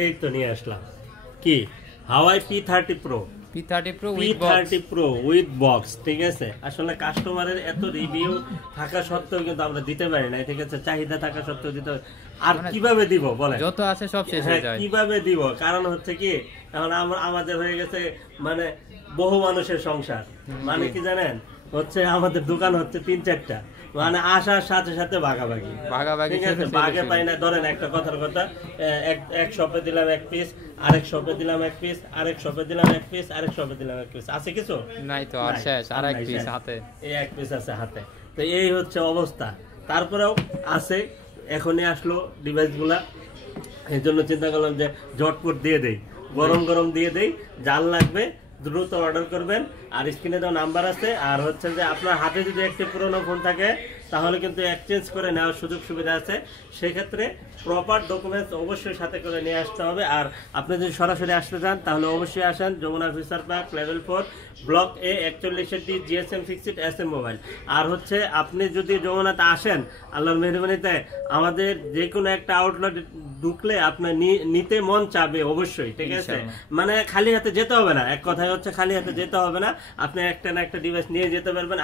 এই তো নিয়ে আসলাম কি হাওয়াই P30 Pro উইথ বক্স। ঠিক আছে, আসলে কাস্টমারের এত রিভিউ থাকা সত্ত্বেও কিন্তু আমরা দিতে পারি না, ঠিক আছে, চাহিদা থাকা সত্ত্বেও দিতে পারি। আর কিভাবে দিব বলেন, যত আছে সব শেষ হয়ে যায়। কিভাবে দিব, কারণ হচ্ছে কি এখন আমাদের হয়ে গেছে মানে বহু মানুষের সংসার, মানে কি জানেন, হচ্ছে আমাদের দোকান হচ্ছে 3-4টা, মানে আসার সাথে সাথে ভাগাভাগি, ঠিক আছে, ভাগে পাই না। ধরেন একটা কথার কথা, এক শপে দিলাম এক পিস, আরেক শপে দিলাম এক পিস, আরেক শপে দিলাম এক পিস, আরেক শপে দিলাম এক পিস, আছে কিছু নাই তো, আর শেষ, আর এক পিস হাতে, এই এক পিস আছে হাতে। তো এই হচ্ছে অবস্থা। তারপরেও আছে, এখনই আসলো ডিভাইস গুলা, এই জন্য চিন্তা করলাম যে ঝটপট দিয়ে দেই, গরম গরম দিয়ে দেই, যার লাগবে দ্রুত অর্ডার করবেন। আর স্ক্রিনে তো নাম্বার আছে। আর হচ্ছে যে আপনার হাতে যদি একটি পুরোনো ফোন থাকে তাহলে কিন্তু এক্সচেঞ্জ করে নেওয়ার সুযোগ সুবিধা আছে, সেক্ষেত্রে প্রপার ডকুমেন্টস অবশ্যই সাথে করে নিয়ে আসতে হবে। আর আপনি যদি সরাসরি আসতে চান তাহলে অবশ্যই আসেন Jamuna future park level 4 block A 41 GSM fixed SM mobile. আর হচ্ছে আপনি যদি যমুনাতে আসেন, আল্লাহর মেহরবানিতে আমাদের যে কোনো একটা আউটলেট ঢুকলে আপনার নিতে মন চাবে অবশ্যই, ঠিক আছে, মানে খালি হাতে যেতে হবে না, এক কথায় হচ্ছে খালি হাতে যেতে হবে না, আপনি একটা না একটা ডিভাইস নিয়ে যেতে পারবেন।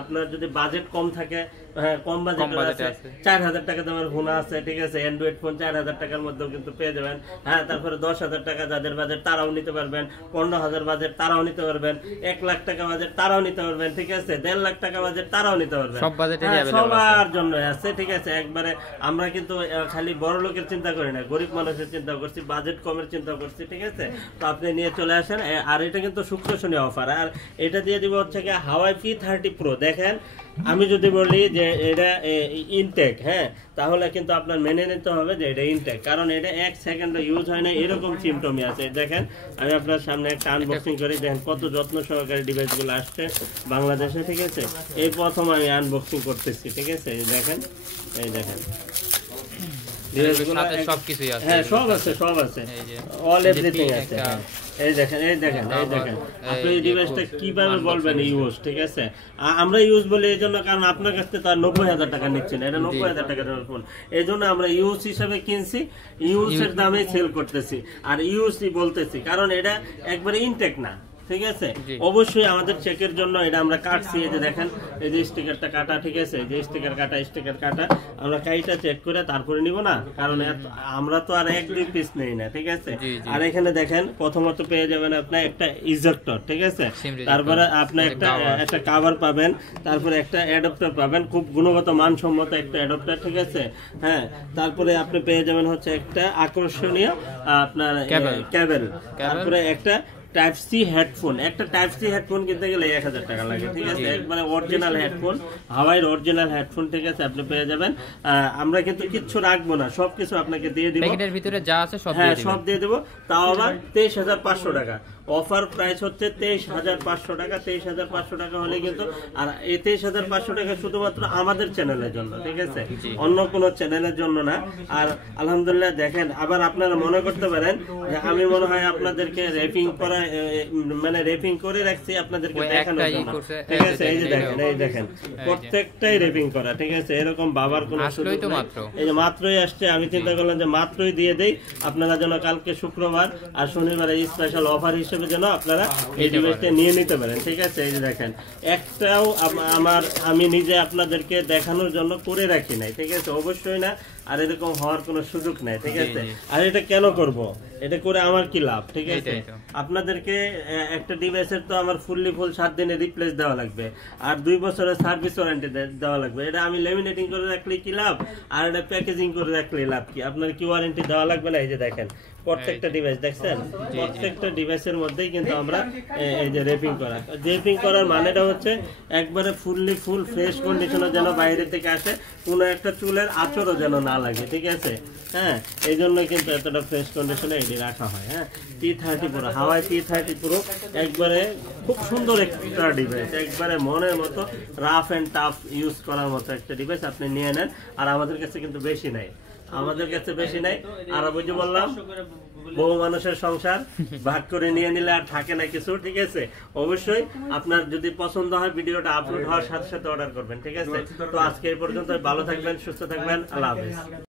আপনার যদি বাজেট কম থাকে, হ্যাঁ কম বাজেটের আছে, 4000 টাকা দামের ফোন আছে, ঠিক আছে, অ্যান্ড্রয়েড ফোন 4000 টাকার মধ্যেও কিন্তু পেয়ে যাবেন। হ্যাঁ, তারপরে 10,000 টাকা যাদের বাজেট তারাও নিতে পারবেন, 15,000 বাজেট তারাও নিতে পারবেন, 1 লাখ টাকা বাজেট তারাও নিতে পারবেন, ঠিক আছে, 1.5 লাখ টাকা বাজেট তারাও নিতে পারবেন, সব বাজেটেরই अवेलेबल আছে, সবার জন্য আছে, ঠিক আছে। একবারে আমরা কিন্তু খালি বড় লোকের চিন্তা করি না, গরিব মানুষের চিন্তা করছি, বাজেট কমের চিন্তা করছি, ঠিক আছে। তো আপনি নিয়ে চলে আসেন। আর এটা কিন্তু শুক্র শনি অফার। আর এটা দিয়ে দিব হচ্ছে কি হাওয়াই P30 Pro। দেখেন, আমি যদি বলি যে এটা ইনটেক, হ্যাঁ, তাহলে কিন্তু আপনার মেনে নিতে হবে যে এটা ইনটেক, কারণ এটা 1 সেকেন্ডও ইউজ হয় না, এরকম সিমটমই আছে। দেখেন, আমি আপনার সামনে একটা আনবক্সিং করি, দেখেন কত যত্ন সহকারে ডিভাইসগুলো আসছে বাংলাদেশে, ঠিক আছে। এই প্রথম আমি আনবক্সিং করতেছি, ঠিক আছে। দেখেন, এই দেখেন সবকিছুই আছে, হ্যাঁ সব আছে, সব আছে, অল এভরিথিং আছে। এই দেখেন, এই দেখেন, এই দেখেন, আপনি এই ডিভাইসটা কিভাবে বলবেন ইউজ, ঠিক আছে। আমরা ইউজ বলি এই জন্য, কারণ আপনার কাছ থেকে তার 90,000 টাকা নিচ্ছেন, এটা 90,000 টাকার ফোন, এই জন্য আমরা ইউজ হিসাবে কিনছি, ইউজের দামে সেল করতেছি, আর ইউজই বলতেছি, কারণ এটা একবারে ইনটেক না, ঠিক আছে। অবশ্যই আমাদের চেকের জন্য এটা আমরা কাটছি, এই যে দেখেন, এই যে স্টিকারটা কাটা, ঠিক আছে, যে স্টিকার কাটা আমরা কাইটা চেক করে তারপরে নিব না, কারণ আমরা তো আর 1-2 পিস নেই না, ঠিক আছে। আর এখানে দেখেন, প্রথমত পেয়ে যাবেন আপনি একটা ইজেক্টর, ঠিক আছে, তারপরে আপনি একটা কভার পাবেন, তারপরে একটা অ্যাডাপ্টার পাবেন, খুব গুণগত মানসম্মত একটা অ্যাডাপ্টার, ঠিক আছে। হ্যাঁ, তারপরে আপনি পেয়ে যাবেন হচ্ছে একটা আকর্ষণীয় আপনার কেবল, তারপরে একটা টাইপ সি হেডফোন। একটা টাইপ সি হেডফোন কিনতে গেলে 1000 টাকা লাগে, ঠিক আছে, একবারে অরিজিনাল হেডফোন, হাওয়াইয়ের অরিজিনাল হেডফোন, ঠিক আছে, আপনি পেয়ে যাবেন। আমরা কিন্তু কিচ্ছু রাখবো না, সবকিছু আপনাকে দিয়ে দিব, প্যাকেটের ভিতরে যা আছে সব হ্যাঁ সব দিয়ে দেব, তাও আবার 23,500 টাকা। অফার প্রাইস হচ্ছে 23,500 টাকা। 23,500 টাকা হলে কিন্তু, আর এই 23,500 টাকা শুধুমাত্র আমাদের চ্যানেলের জন্য, ঠিক আছে, অন্য কোনো চ্যানেলের জন্য না। আর আলহামদুলিল্লাহ, দেখেন, আবার আপনারা মনে করতে পারেন যে আমি মনে হয় আপনাদেরকে র্যাপিং করা, মানে র্যাপিং করে রাখছি আপনাদেরকে দেখানোর জন্য, ঠিক আছে। এই যে দেখেন, এই দেখেন, প্রত্যেকটাই র্যাপিং করা, ঠিক আছে, এরকম বাবার কোনো সুযোগ নেই। এই যে মাত্রই আসছে, আমি চিন্তা করলাম যে মাত্রই দিয়ে দেই, আপনারা যেন কালকে শুক্রবার আর শনিবারে স্পেশাল অফার হিসেবে যেন আপনারা এই ডিভাইসটা নিয়ে নিতে পারেন, ঠিক আছে। এই যে দেখেন, একটাও আমি নিজে আপনাদেরকে দেখানোর জন্য করে রাখি নাই, ঠিক আছে, অবশ্যই না, আর এরকম হওয়ার কোনো সুযোগ নাই, ঠিক আছে। আর এটা কেন করব, এটা করে আমার কি লাভ, ঠিক আছে। আপনাদেরকে একটা ডিভাইসের তো আমার ফুল 7 দিনে রিপ্লেস দেওয়া লাগবে, আর 2 বছরের সার্ভিস ওয়ারেন্টি দেওয়া লাগবে। এটা আমি লেমিনেটিং করে রাখলে কি লাভ, আর এটা প্যাকেজিং করে রাখলে লাভ কি, আপনার কি ওয়ারেন্টি দেওয়া লাগবে না। এই যে দেখেন, প্রত্যেকটা ডিভাইস দেখছেন, প্রত্যেকটা ডিভাইসের মধ্যেই কিন্তু আমরা এই যে র্যাপিং করার মানেটা হচ্ছে একবারে ফুল ফ্রেশ কন্ডিশনে যেন বাইরে থেকে আসে, কোনো একটা চুলের আঁচড়ও যেন না লাগে, ঠিক আছে। হ্যাঁ, এই জন্য কিন্তু এতটা ফ্রেশ কন্ডিশনে এটি রাখা হয়। হ্যাঁ, P30 Pro, হাওয়াই P30 Pro একবারে খুব সুন্দর একটা ডিভাইস, একবারে মনের মতো রাফ এন্ড টাফ ইউজ করার মতো একটা ডিভাইস, আপনি নিয়ে নেন। আর আমাদের কাছে কিন্তু বেশি নাই, আর ওই যে বললাম, বহু মানুষের সংসার, ভাগ করে নিয়ে নিলে আর থাকে না কিছু, ঠিক আছে। অবশ্যই আপনার যদি পছন্দ হয়, ভিডিওটা আপলোড হওয়ার সাথে সাথে অর্ডার করবেন, ঠিক আছে। তো আজকে এই পর্যন্ত, ভালো থাকবেন, সুস্থ থাকবেন, আল্লাহ হাফেজ।